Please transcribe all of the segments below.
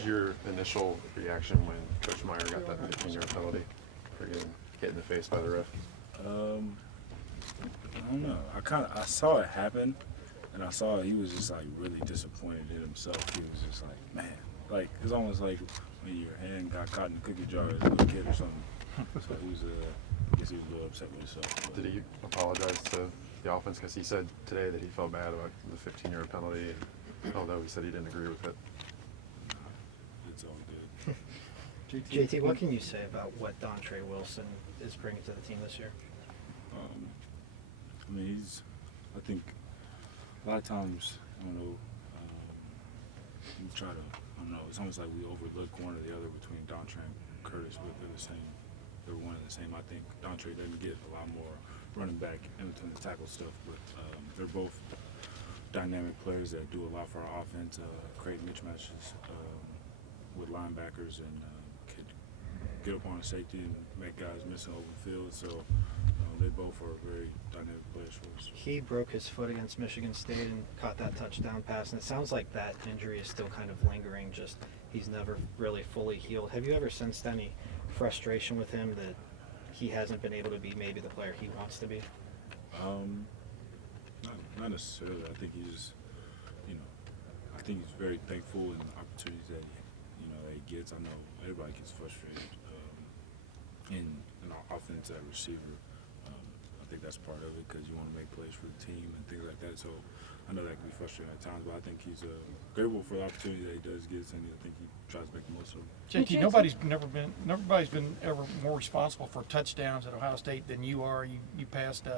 Your initial reaction when Coach Meyer got that 15-yard penalty for getting hit in the face by the ref? I don't know. I saw it happen, and I saw he was just like really disappointed in himself. He was just like, man, like it's almost like when your hand got caught in the cookie jar as a little kid or something. So he was, I guess he was a little upset with himself. Did he apologize to the offense? Because he said today that he felt bad about the 15-yard penalty, although he said he didn't agree with it. It's all good. JT, what can you say about what Dontre Wilson is bringing to the team this year? I mean, I think a lot of times, I don't know, we try to, I don't know, it's almost like we overlook one or the other between Dontre and Curtis, but they're the same. They're one and the same. I think Dontre doesn't get a lot more running back in between the tackle stuff, but they're both dynamic players that do a lot for our offense, create mismatches with linebackers and could get up on a safety and make guys miss an open field. So they both are very dynamic players for us. He broke his foot against Michigan State and caught that touchdown pass, and it sounds like that injury is still kind of lingering. Just he's never really fully healed. Have you ever sensed any frustration with him that he hasn't been able to be maybe the player he wants to be? Not necessarily. I think he's, I think he's very thankful in the opportunities that that he gets. I know everybody gets frustrated in our offense at receiver. I think that's part of it because you want to make plays for the team and things like that. So I know that can be frustrating at times, but I think he's grateful for the opportunity that he does get, and I think he tries to make the most of it. JT, nobody's been ever more responsible for touchdowns at Ohio State than you are. You passed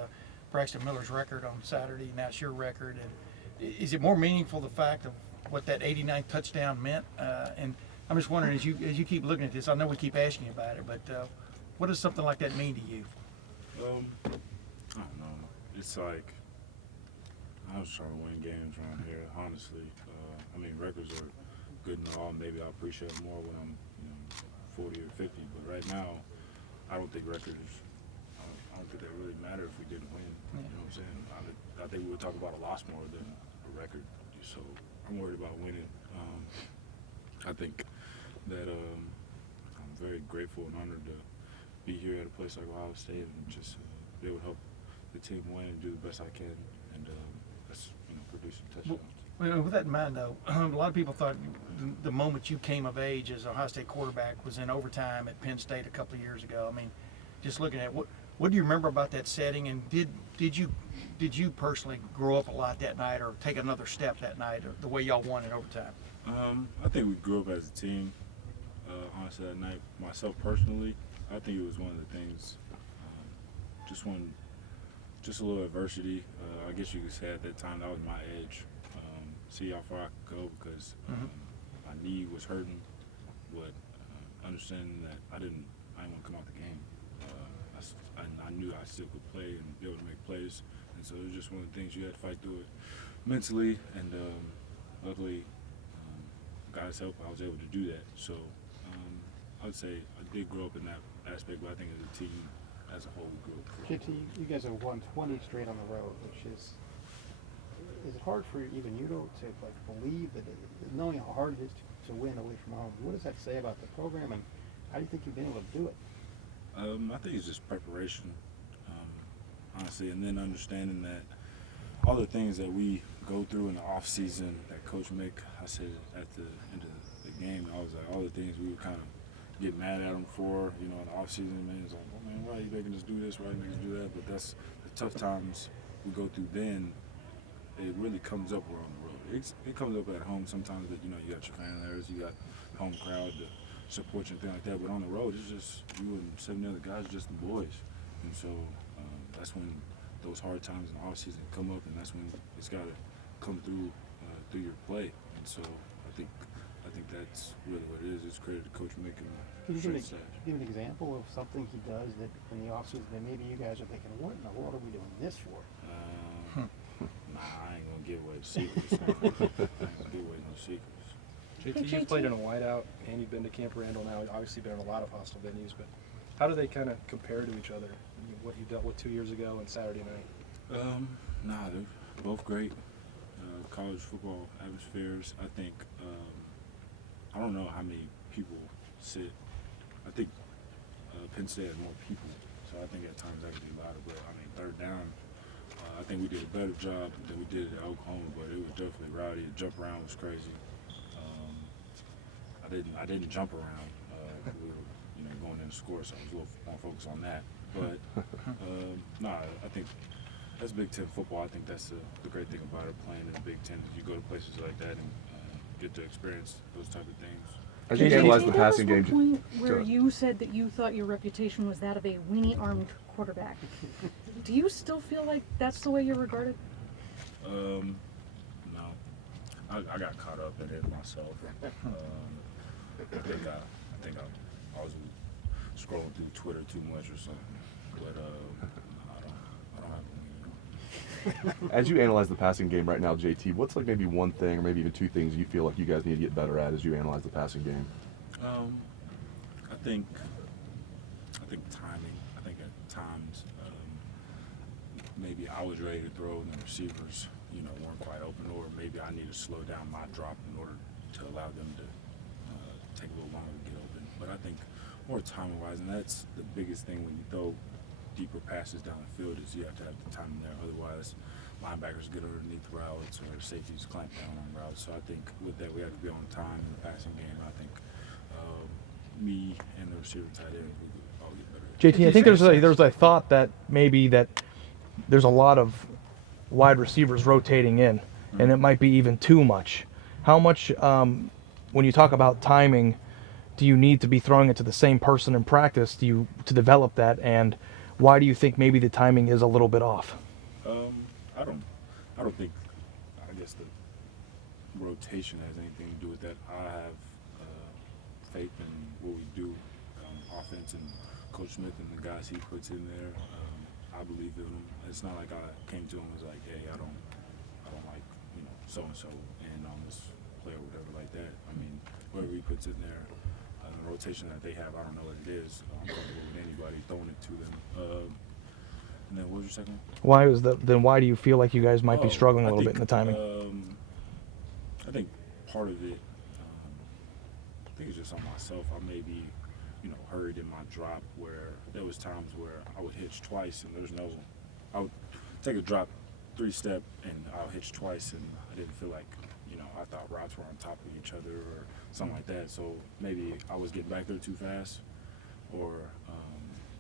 Braxton Miller's record on Saturday, and that's your record. And is it more meaningful the fact of what that 89th touchdown meant? And I'm just wondering, as you keep looking at this, I know we keep asking you about it, but what does something like that mean to you? I don't know. It's like I was trying to win games around here. Honestly, I mean records are good and all. Maybe I'll appreciate it more when I'm 40 or 50. But right now, I don't think records. I don't think they really matter if we didn't win. You know what I'm saying? I think we would talk about a loss more than a record. So I'm worried about winning. I think that I'm very grateful and honored to be here at a place like Ohio State and just be able to help the team win and do the best I can, and that's produce some touchdowns. Well, with that in mind, though, a lot of people thought the moment you came of age as an Ohio State quarterback was in overtime at Penn State a couple of years ago. I mean, just looking at what do you remember about that setting, and did you personally grow up a lot that night, or take another step that night, or the way y'all won in overtime? I think we grew up as a team. Honestly, that night, myself personally, I think it was one of the things. Just a little adversity. I guess you could say at that time that was my edge. See how far I could go because my knee was hurting, but understanding that I didn't want to come out the game. I knew I still could play and be able to make plays, and so it was just one of the things you had to fight through it mentally. And luckily, God's help, I was able to do that. So I would say I did grow up in that aspect, but I think as a team, as a whole, we grew up. JT, you guys have won 20 straight on the road, which is it hard for even you to like believe that knowing how hard it is to win away from home? What does that say about the program, and how do you think you've been able to do it? I think it's just preparation, honestly, and then understanding that all the things that we go through in the off season that Coach Mick, I said at the end of the game, I was like, all the things we would kind of get mad at him for, in the off season, man, it's like, oh man, why are you making us do this? Why are you making us do that? But that's the tough times we go through. Then it really comes up when we're on the road. It comes up at home sometimes that you got your family there, you got home crowd to support you and things like that. But on the road, it's just you and 70 other guys, just the boys. And so that's when those hard times in the off season come up, and that's when it's got to come through your play. And so I think that's really what it is. It's credit to Coach Mick and Can you give an example of something he does that in the offseason that maybe you guys are thinking, what in the world are we doing this for? Nah, I ain't gonna give away the secrets. I ain't gonna give away no secrets. JT, you've played in a whiteout and you've been to Camp Randall now. You've obviously been in a lot of hostile venues, but how do they kind of compare to each other? What you dealt with 2 years ago and Saturday night? Nah, they're both great. College football atmospheres. I think I don't know how many people sit. I think Penn State has more people, so I think at times that could be louder. But I mean, third down, I think we did a better job than we did at Oklahoma, but it was definitely rowdy. The jump around was crazy. I didn't jump around. We were, going in to score, so I was a little more focused on that. But I think that's Big Ten football. I think that's the great thing about it, playing in the Big Ten. You go to places like that and get to experience those type of things. As you analyze the passing There game, was one point where Go. you said that you thought your reputation was that of a weenie-armed quarterback. Do you still feel like that's the way you're regarded? No, I got caught up in it myself. I think I was scrolling through Twitter too much or something. But I don't have a as you analyze the passing game right now, JT, what's like maybe one thing or maybe even two things you feel like you guys need to get better at as you analyze the passing game? I think timing. I think at times maybe I was ready to throw and the receivers, weren't quite open, or maybe I need to slow down my drop in order to allow them to take a little longer to get open. But I think more timing wise, and that's the biggest thing when you throw deeper passes down the field, is you have to have the timing there. Otherwise, linebackers get underneath routes or safeties clamp down on routes. So I think with that, we have to be on time in the passing game. I think me and the receiver tight end, we could all get better. JT, I think there's a thought that maybe that there's a lot of wide receivers rotating in, and it might be even too much. How much, when you talk about timing, do you need to be throwing it to the same person in practice to develop that, and why do you think maybe the timing is a little bit off? I don't think. I guess the rotation has anything to do with that. I have faith in what we do, offense, and Coach Smith and the guys he puts in there. I believe in them. It's not like I came to him and was like, hey, I don't like so and so and this player or whatever like that. I mean, whoever he puts in there, the rotation that they have, I don't know what it is. I'm comfortable with anybody throwing it to them. And then what was your second one? Why do you feel like you guys might be struggling a little bit in the timing? I think part of it, I think it's just on myself. I may be, hurried in my drop, where there was times where I would hitch twice and I would take a drop 3-step and I'll hitch twice, and I didn't feel like, I thought routes were on top of each other or something like that. So maybe I was getting back there too fast, or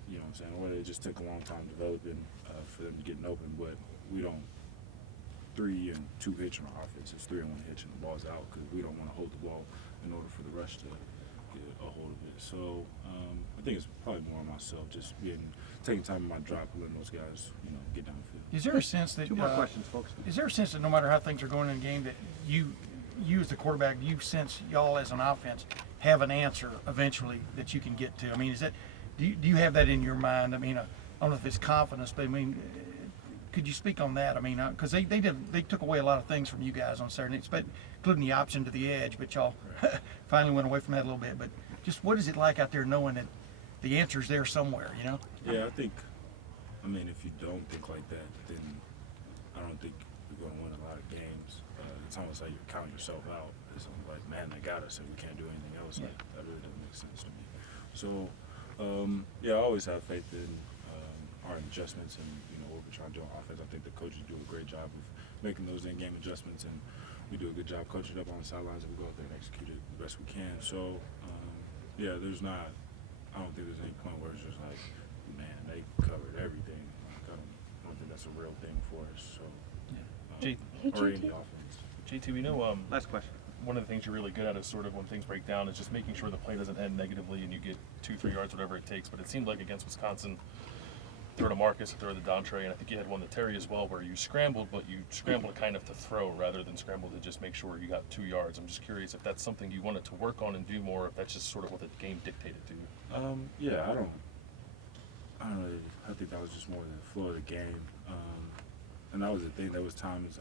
you know what I'm saying, or it just took a long time developing for them to get open. But we don't 3 and 2 hitch on our offense. It's 3 and 1 hitch and the ball's out, because we don't want to hold the ball in order for the rush to get a hold of it. So I think it's probably more on myself, just taking time in my drop and letting those guys, get downfield. Is there a sense that 2 more questions, folks. Is there a sense that no matter how things are going in the game, that you as the quarterback, you sense y'all as an offense have an answer eventually that you can get to? I mean, is that do you have that in your mind? I mean, I don't know if it's confidence, but I mean, could you speak on that? I mean, because they took away a lot of things from you guys on Saturday, including the option to the edge, but y'all finally went away from that a little bit. But just what is it like out there knowing that the answer's there somewhere? Yeah, I mean, if you don't think like that, then I don't think you're going to win a lot of games. It's almost like you're counting yourself out. It's like, man, they got us and we can't do anything else. Yeah. Like, that really doesn't make sense to me. So, I always have faith in our adjustments and, what we're trying to do on offense. I think the coaches do a great job of making those in-game adjustments, and we do a good job coaching up on the sidelines, and we go out there and execute it the best we can. So, I don't think there's any point where it's just like, man, they covered everything. Like, I don't think that's a real thing for us. So, Hey, or JT. any offense. JT, we know Last question. one of the things you're really good at is sort of when things break down is just making sure the play doesn't end negatively and you get 2-3 yards, whatever it takes. But it seemed like against Wisconsin, throw to Marcus, throw to Dontre, and I think you had one to Terry as well, where you scrambled, but you scrambled kind of to throw rather than scramble to just make sure you got 2 yards. I'm just curious if that's something you wanted to work on and do more, if that's just sort of what the game dictated to you. I don't really. I think that was just more the flow of the game, and that was the thing. There was times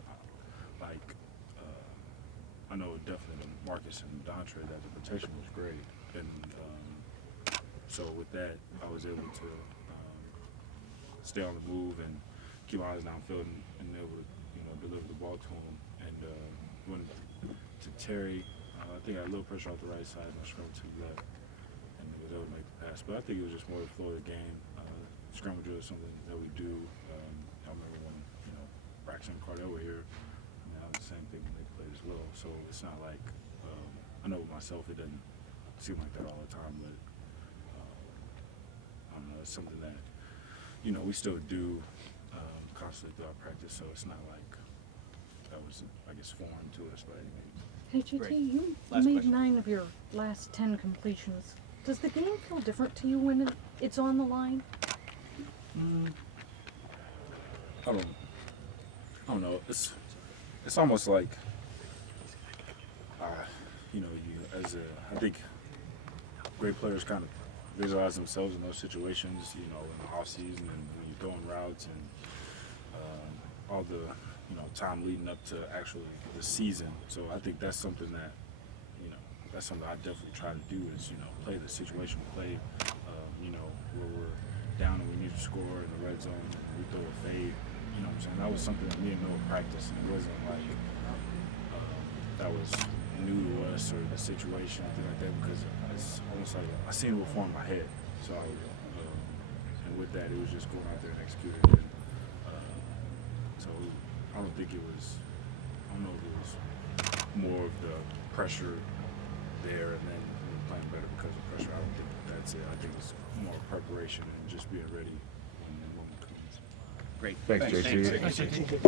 I know definitely Marcus and Dontre that the protection was great, and so with that I was able to stay on the move and keep my eyes downfield and able to deliver the ball to him. And when to Terry, I think I had a little pressure off the right side, and I scrambled to the left, and was able to make the pass. But I think it was just more the flow of the game. Scramble drill is something that we do. I remember when Braxton and Cardell were here. Now the same thing when they played as well. So it's not like I know with myself it doesn't seem like that all the time, but I don't know. It's something that we still do constantly throughout practice. So it's not like that was, I guess, foreign to us by any means. Hey, GT, Great. you Last made question. 9 of your last 10 completions. Does the game feel different to you when it's on the line? I don't know. It's almost like I think great players kind of visualize themselves in those situations, in the off season and when you're throwing routes and all the time leading up to actually the season. So I think that's something that that's something I definitely try to do is play the situational play. Where we're down and we need to score in the red zone and we throw a fade. You know what I'm saying? That was something that me and Noah practiced, and it wasn't like that was new to us or the situation or anything like that, because it's almost like I seen it before in my head. So and with that, it was just going out there and executing it. So I don't think it was. I don't know if it was more of the pressure there and then playing better because of pressure. I don't think that's it. I think it's more preparation and just being ready when the moment comes. Great. Thanks, JT. Thanks, JT.